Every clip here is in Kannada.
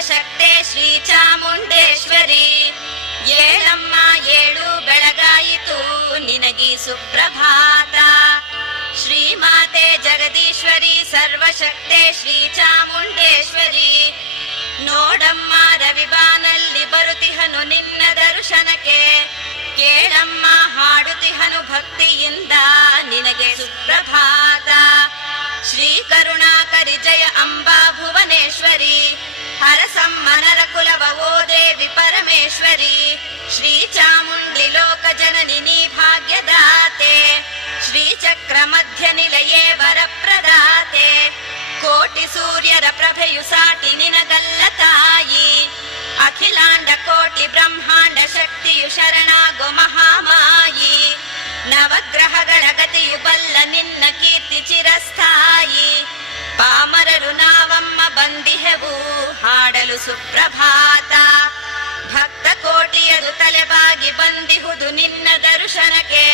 ಸರ್ವಶಕ್ತೆ ಶ್ರೀ ಚಾಮುಂಡೇಶ್ವರಿ. ಏಳಮ್ಮ ಏಳು ಬೆಳಗಾಯಿತು ನಿನಗಿ ಸುಪ್ರಭಾತ. ಶ್ರೀಮಾತೆ ಜಗದೀಶ್ವರಿ ಸರ್ವಶಕ್ತೆ ಶ್ರೀ ಚಾಮುಂಡೇಶ್ವರಿ. ನೋಡಮ್ಮ ರವಿಬಾನಲ್ಲಿ ಬರುತಿಹನು ನಿನ್ನ ದರ್ಶನಕ್ಕೆ. ಕೇಳಮ್ಮ ಹಾಡುತಿಹನು ಭಕ್ತಿಯಿಂದ ನಿನಗೆ ಸುಪ್ರಭಾತ. ಶ್ರೀ ಕರುಣಾಕರಿ ಜಯ ಅಂಬಾ ಭುವನೇಶ್ವರಿ. ಹರಸಮ್ಮ ನರಕುಲವ ಓ ದೇವಿ ಪರಮೇಶ್ವರಿ. ಶ್ರೀ ಚಾಮುಂಡಿ ಲೋಕ ಜನನಿ ನೀ ಭಾಗ್ಯದಾತೆ. ಶ್ರೀ ಚಕ್ರ ಮಧ್ಯ ನಿಲಯೇ ವರಪ್ರದಾತೆ. ಕೋಟಿ ಸೂರ್ಯರ ಪ್ರಭೆಯು ಸಾಟಿ ನಿನಗಲ್ಲ ತಾಯಿ. ಅಖಿಲಾಂಡ ಕೋಟಿ ಬ್ರಹ್ಮಾಂಡ ಶಕ್ತಿಯು ಶರಣಾಗೋ ಮಹಾಮಾಯಿ. ನವಗ್ರಹಗಳ ಗತಿಯು ಬಲ್ಲ ನಿನ್ನ ಕೀರ್ತಿ ಚಿರಸ್ಥಾಯಿ. ಪಾಮರರು ನಾವಮ್ಮ ಬಂದಿಹೆವು ಹಾಡಲು ಸುಪ್ರಭಾತ. ಭಕ್ತ ಕೋಟಿಯದು ತಲೆಬಾಗಿ ಬಂದಿಹುದು ನಿನ್ನ ದರ್ಶನಕ್ಕೆ.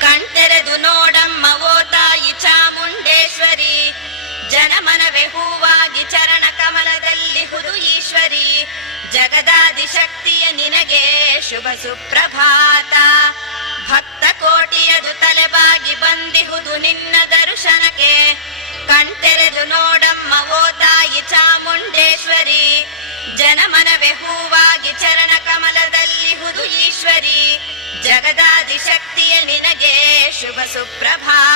ಕಣ್ತೆರೆದು ನೋಡಮ್ಮ ಓ ತಾಯಿ ಚಾಮುಂಡೇಶ್ವರಿ. ಜನಮನವೇ ಹೂವಾಗಿ ಚರಣ ಕಮಲದಲ್ಲಿ ಹುದು ಈಶ್ವರಿ. ಜಗದಾದಿ ಶಕ್ತಿಯ ನಿನಗೆ ಶುಭ ಸುಪ್ರಭಾತ. ಭಕ್ತ ಕೋಟಿಯದು ತಲೆಬಾಗಿ ಬಂದಿಹುದು ನಿನ್ನ ದರ್ಶನಕ್ಕೆ. ಕಣ್ತೆರೆದು ನೋಡಮ್ಮ ಓ ತಾಯಿ ಚಾಮುಂಡೇಶ್ವರಿ. ಜನಮನವೇ ಹೂವಾಗಿ ಚರಣ ಕಮಲದಲ್ಲಿ ಹುದು ಈಶ್ವರಿ. ಜಗದಾದಿ ಶಕ್ತಿಯ ನಿನಗೆ ಶುಭ ಸುಪ್ರಭಾತ.